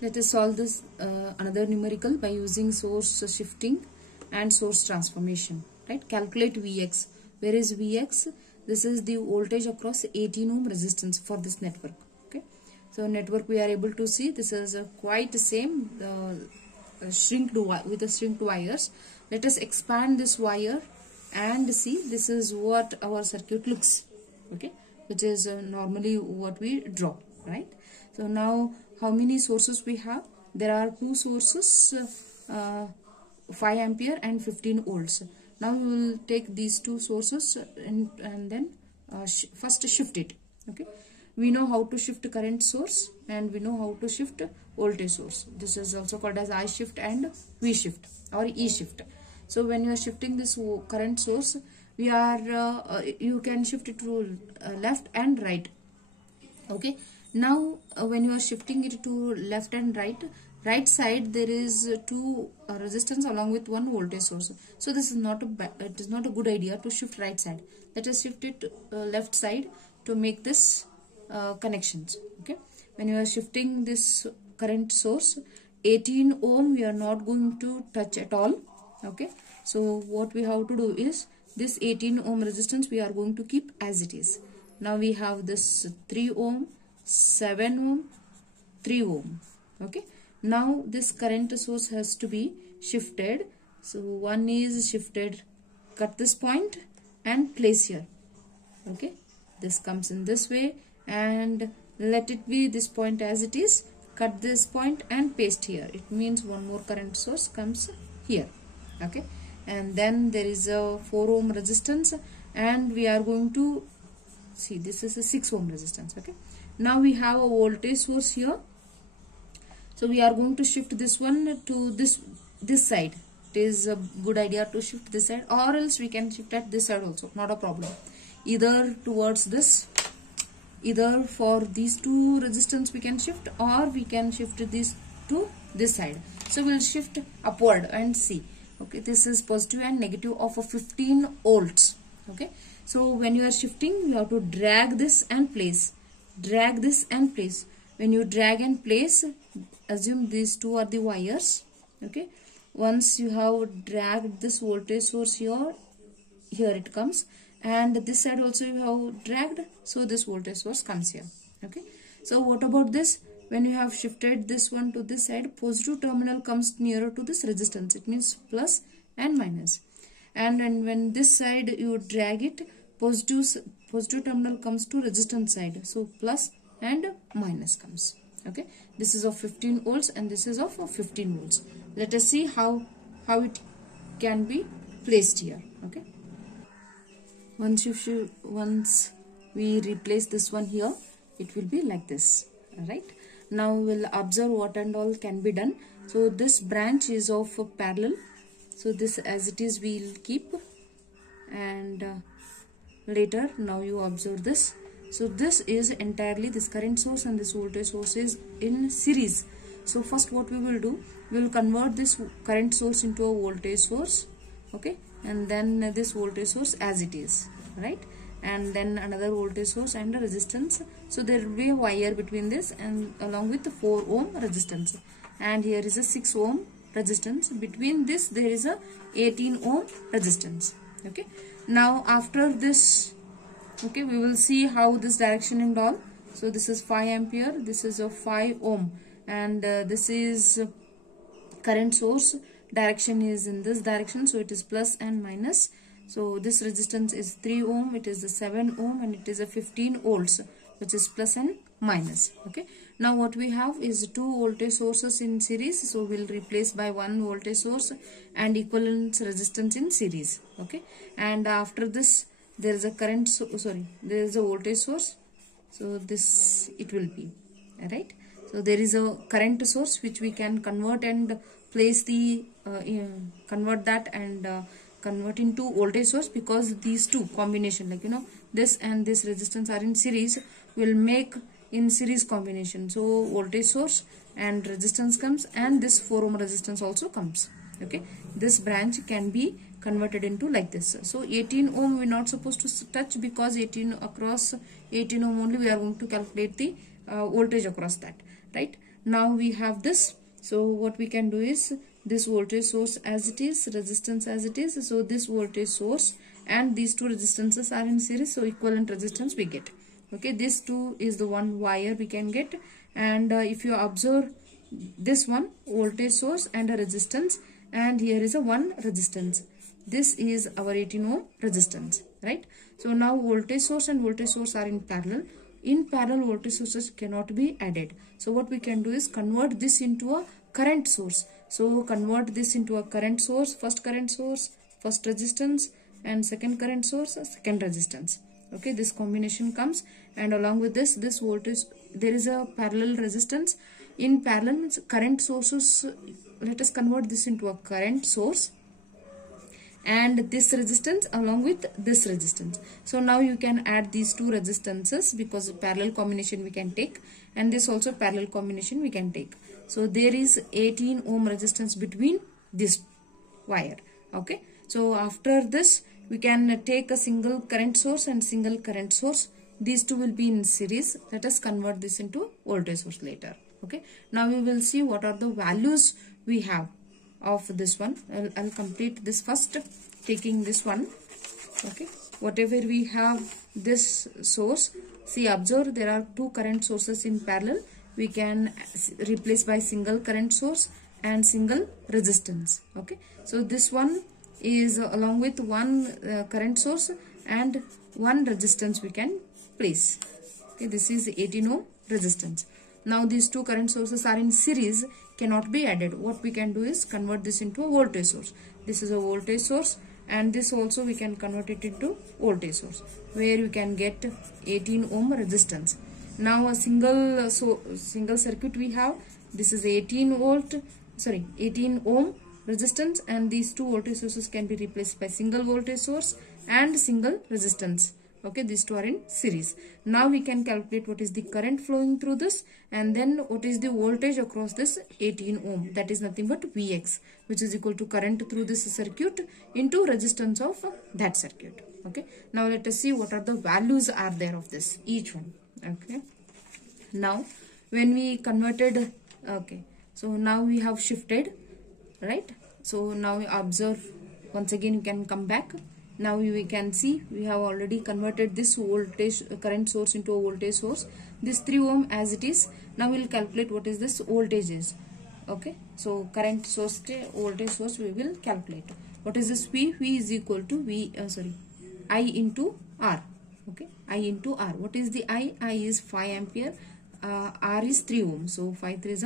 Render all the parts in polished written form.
Let us solve this another numerical by using source shifting and source transformation. Right? Calculate Vx. Where is Vx? This is the voltage across 18 ohm resistance for this network. Okay. So network we are able to see this is quite the same with the shrinked wires. Let us expand this wire and see this is what our circuit looks. Okay, which is normally what we draw, right? So now how many sources we have? There are two sources, 5 ampere and 15 volts. Now we will take these two sources and then first shift it. Okay, we know how to shift current source and we know how to shift voltage source. This is also called as I shift and V shift or E shift. So when you are shifting this current source, we are you can shift it to left and right. Okay, now when you are shifting it to left and right side there is two resistance along with one voltage source. So this is not it is not a good idea to shift right side. Let us shift it left side to make this connections. Okay, when you are shifting this current source 18 ohm we are not going to touch at all. Okay, so what we have to do is this 18 ohm resistance we are going to keep as it is. Now we have this 3 ohm, 7 ohm, 3 ohm. Okay, now this current source has to be shifted. So one is shifted, cut this point and place here. Okay, this comes in this way and let it be this point as it is. Cut this point and paste here. It means one more current source comes here. Okay, and then there is a 4 ohm resistance and we are going to see this is a 6 ohm resistance. Okay, now we have a voltage source here, so we are going to shift this one to this side. It is a good idea to shift this side, or else we can shift at this side also, not a problem. Either towards this, either for these two resistance we can shift, or we can shift this to this side. So we will shift upward and see. Okay, this is positive and negative of a 15 volts. Okay, so when you are shifting you have to drag this and place, drag this and place. When you drag and place, assume these two are the wires. Okay, once you have dragged this voltage source here it comes, and this side also you have dragged, so this voltage source comes here. Okay, so what about this? When you have shifted this one to this side, positive terminal comes nearer to this resistance. It means plus and minus. And when this side you drag it, positive terminal comes to resistance side. So plus and minus comes. Okay, this is of 15 volts and this is of 15 volts. Let us see how it can be placed here. Okay, once we replace this one here, it will be like this. Alright, now we'll observe what and all can be done. So this branch is of parallel, so this as it is we'll keep, and later now you observe this. So this is entirely, this current source and this voltage source is in series. So first what we will do, we will convert this current source into a voltage source. Okay, and then this voltage source as it is, right? And then another voltage source and a resistance. So there will be a wire between this and along with the 4 ohm resistance, and here is a 6 ohm resistance. Between this there is a 18 ohm resistance. Okay, now after this, okay, we will see how this direction and all. So this is 5 ampere, this is a 5 ohm, and this is current source. Direction is in this direction, so it is plus and minus. So this resistance is 3 ohm, it is a 7 ohm, and it is a 15 volts, which is plus and minus. Okay, now what we have is 2 voltage sources in series, so we'll replace by 1 voltage source and equivalent resistance in series. Okay, and after this there is a current there is a voltage source, so this it will be right. So there is a current source which we can convert and place the convert that and convert into voltage source, because these two combination, like this and this resistance are in series, will make in series combination. So voltage source and resistance comes, and this 4 ohm resistance also comes. Okay, this branch can be converted into like this. So 18 ohm we are not supposed to touch, because 18 across 18 ohm only we are going to calculate the voltage across that, right? now we have this. So what we can do is this voltage source as it is, resistance as it is. So this voltage source and these two resistances are in series, so equivalent resistance we get. Okay, this two is the one wire we can get. And if you observe this one voltage source and a resistance, and here is a one resistance. This is our 18 ohm resistance, right? So now voltage source and voltage source are in parallel. In parallel, voltage sources cannot be added. So what we can do is convert this into a current source. So convert this into a current source, first current source, first resistance, and second current source, second resistance. Okay, this combination comes, and along with this voltage, there is a parallel resistance. In parallel means current sources. Let us convert this into a current source and this resistance along with this resistance. So now you can add these two resistances because parallel combination we can take, and this also parallel combination we can take. So there is 18 ohm resistance between this wire. Okay, so after this we can take a single current source and single current source. These two will be in series. Let us convert this into voltage source later. Okay, now we will see what are the values we have of this one. I'll complete this first, taking this one. Okay, whatever we have this source, see, observe there are two current sources in parallel. We can replace by single current source and single resistance. Okay, so this one is along with one current source and one resistance we can place. Okay, this is 18 ohm resistance. Now these two current sources are in series, cannot be added. What we can do is convert this into a voltage source. This is a voltage source, and this also we can convert it into voltage source, where you can get 18 ohm resistance. Now a single circuit we have. This is 18 ohm resistance, and these two voltage sources can be replaced by single voltage source and single resistance. Okay, these two are in series. Now we can calculate what is the current flowing through this, and then what is the voltage across this 18 ohm. That is nothing but Vx, which is equal to current through this circuit into resistance of that circuit. Okay, now let us see what are the values are there of this each one. Okay, now when we converted, okay, so now we have shifted, right? So now we observe once again, you can come back. Now we can see we have already converted this voltage current source into a voltage source. This 3 ohm as it is. Now we will calculate what is this voltage is. Okay, so current source voltage source we will calculate. What is this V? V is equal to I into R. Okay, I into R. What is the I? I is 5 ampere. R is 3 ohm. So 5 3 is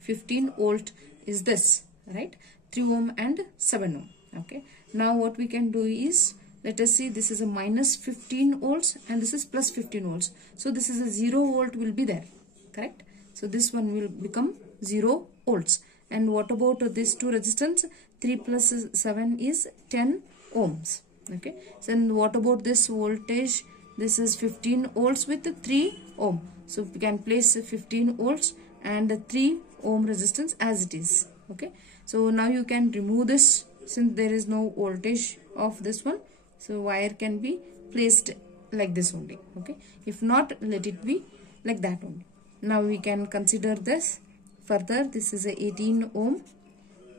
15 volt is this, right? 3 ohm and 7 ohm. Okay, now what we can do is, let us see, this is a minus 15 volts and this is plus 15 volts. So this is a 0 volt will be there, correct? So this one will become 0 volts. And what about this two resistance? 3 plus 7 is 10 ohms. Okay, so then what about this voltage? This is 15 volts with 3 ohm. So we can place 15 volts and 3 ohm resistance as it is. Okay, so now you can remove this since there is no voltage of this one. So wire can be placed like this only. Okay, if not, let it be like that only. Now we can consider this further. This is a 18 ohm.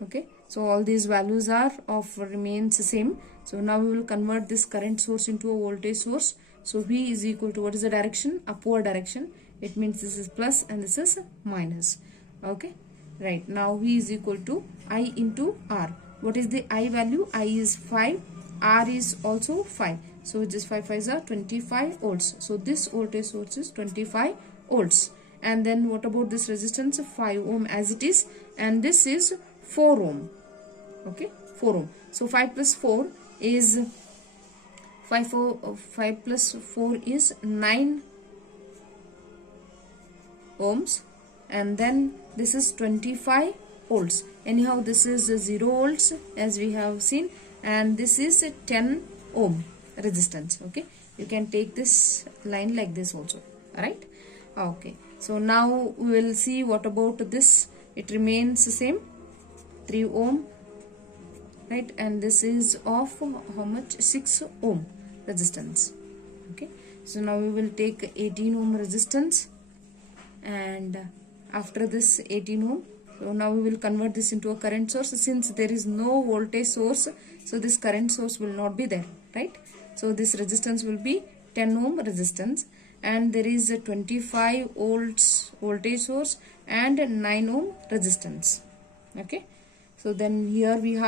Okay, so all these values are of remains same. So now we will convert this current source into a voltage source. So V is equal to, what is the direction? Upward direction. It means this is plus and this is minus. Okay, right. Now V is equal to I into R. What is the I value? I is 5. R is also 5. So this 5 5s are 25 volts. So this voltage source is 25 volts. And then what about this resistance? 5 ohm as it is. And this is 4 ohm. Okay, 4 ohm. So 5 plus 4 is 5 plus 4 is 9 ohms. And then this is 25 volts. Anyhow, this is 0 volts as we have seen, and this is 10 ohm resistance. Okay, you can take this line like this also. Alright, okay, so now we will see what about this. It remains the same, 3 ohm, right? And this is of how much? 6 ohm resistance. Okay, so now we will take 18 ohm resistance and after this 18 ohm. So now we will convert this into a current source. Since there is no voltage source, so this current source will not be there, right? So this resistance will be 10 ohm resistance, and there is a 25 volts voltage source and 9 ohm resistance. Okay, so then here we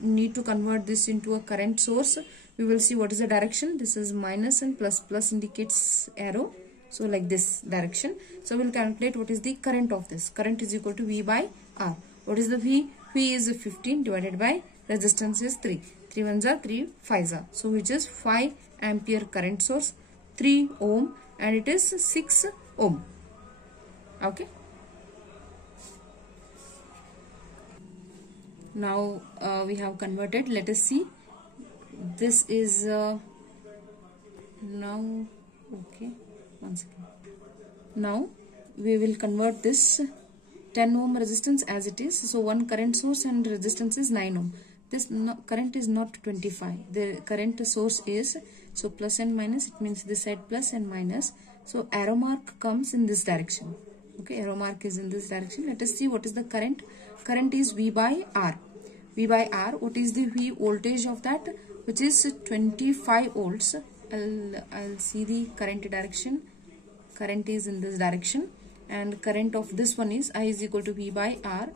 need to convert this into a current source. We will see what is the direction. This is minus and plus. Plus indicates arrow, so like this direction. So we'll calculate what is the current of this. Current is equal to V by R. What is the V? V is 15 divided by resistance is 3. 3 ones are 3 5s are. So which is 5 ampere current source, 3 ohm, and it is 6 ohm. Okay. Now we have converted. Let us see. This is now okay. One second. Now we will convert this 10 ohm resistance as it is. So one current source and resistance is 9 ohm. This current is not 25. The current source is, so plus and minus, it means this side plus and minus. So arrow mark comes in this direction. Okay, arrow mark is in this direction. Let us see what is the current. Current is V by R. V by R. What is the V voltage of that? Which is 25 volts. I'll see the current direction. Current is in this direction, and current of this one is I is equal to V by R.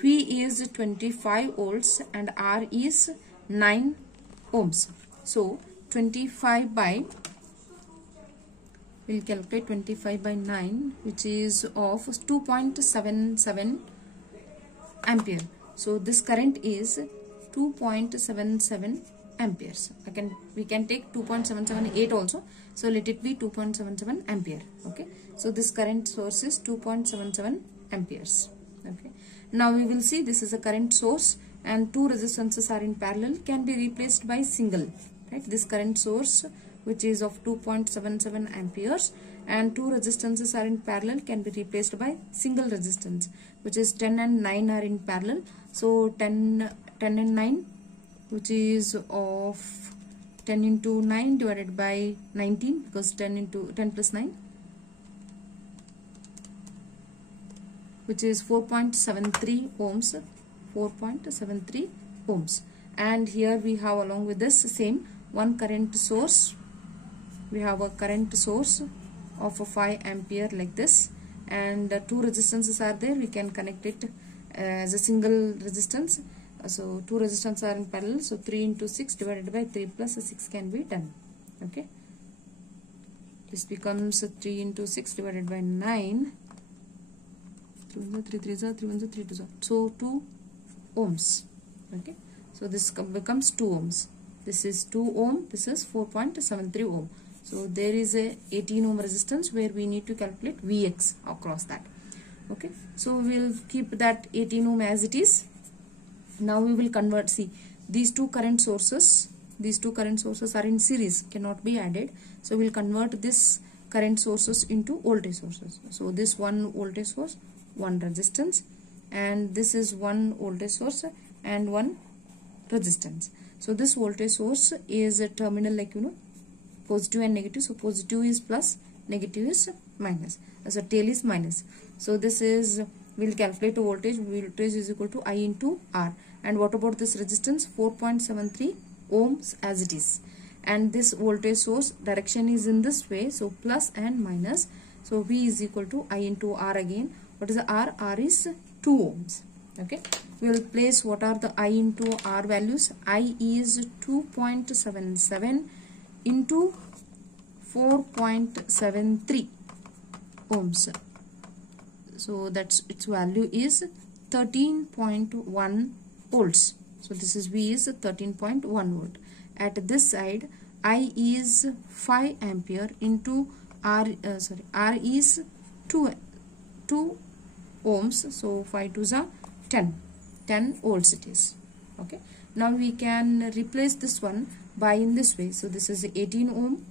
V is 25 volts and R is 9 ohms. So 25 by, we'll calculate 25 by 9, which is of 2.77 ampere. So this current is 2.77 amperes. We can take 2.778 also. So let it be 2.77 ampere. Okay. So this current source is 2.77 amperes. Okay. Now we will see this is a current source and two resistances are in parallel, can be replaced by single. Right. This current source, which is of 2.77 amperes, and two resistances are in parallel, can be replaced by single resistance, which is 10 and 9 are in parallel. So 10 and 9, which is of 10 into 9 divided by 19, because 10 plus 9, which is 4.73 ohms. 4.73 ohms. And here we have, along with this same one current source, we have a current source of a 5 ampere like this, and two resistances are there. We can connect it as a single resistance. So two resistances are in parallel, so 3 into 6 divided by 3 plus 6 can be done. Okay, this becomes 3 into 6 divided by 9. 3 3 3 1 3 2, so 2 ohms. Okay, so this becomes 2 ohms. This is 2 ohm, this is 4.73 ohm. So there is a 18 ohm resistance where we need to calculate Vx across that. Okay, so we will keep that 18 ohm as it is. Now we will convert. See, these two current sources are in series, cannot be added. So we will convert this current sources into voltage sources. So this one voltage source, one resistance, and this is one voltage source and one resistance. So this voltage source is a terminal, like positive and negative. So positive is plus, negative is minus. So tail is minus. So this is, we will calculate the voltage. Voltage is equal to I into R. And what about this resistance? 4.73 ohms as it is. And this voltage source direction is in this way. So plus and minus. So V is equal to I into R again. What is the R? R is 2 ohms. Okay. We will place what are the I into R values. I is 2.77 into 4.73 ohms. So that's its value is 13.1 volts. So this is V is 13.1 volt. At this side, I is 5 ampere into R. R is 2 ohms. So 5 2s are 10 volts it is. Okay. Now we can replace this one by in this way. So this is 18 ohm,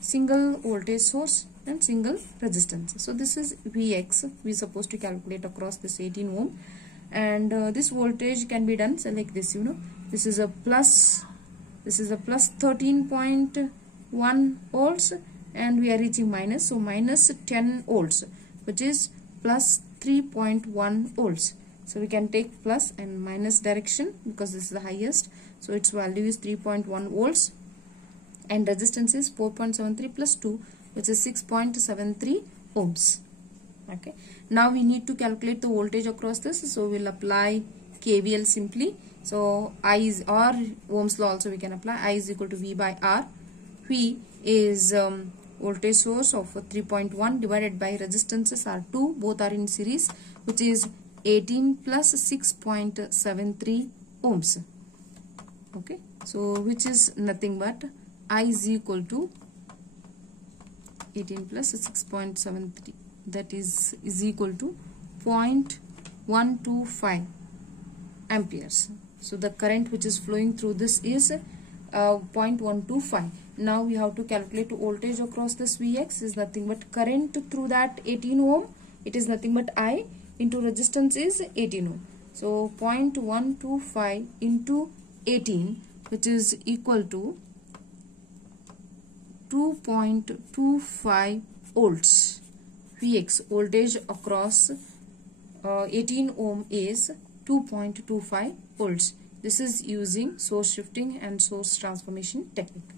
single voltage source and single resistance. So this is Vx. We are supposed to calculate across this 18 ohm, and this voltage can be done so like this. This is a plus 13.1 volts, and we are reaching minus. So minus 10 volts, which is plus 3.1 volts. So we can take plus and minus direction because this is the highest. So its value is 3.1 volts and resistance is 4.73 plus 2, which is 6.73 ohms. Okay. Now we need to calculate the voltage across this. So we'll apply KVL simply. So I is, or Ohm's law also we can apply. I is equal to V by R. V is voltage source of 3.1 divided by resistances are 2. Both are in series, which is 18 plus 6.73 ohms. Okay. So which is nothing but I is equal to 18 plus 6.73, that is equal to 0.125 amperes. So the current which is flowing through this is 0.125. Now we have to calculate voltage across this Vx is nothing but current through that 18 ohm. It is nothing but I into resistance is 18 ohm. So 0.125 into 18, which is equal to 2.25 volts. Vx voltage across 18 ohm is 2.25 volts. This is using source shifting and source transformation technique.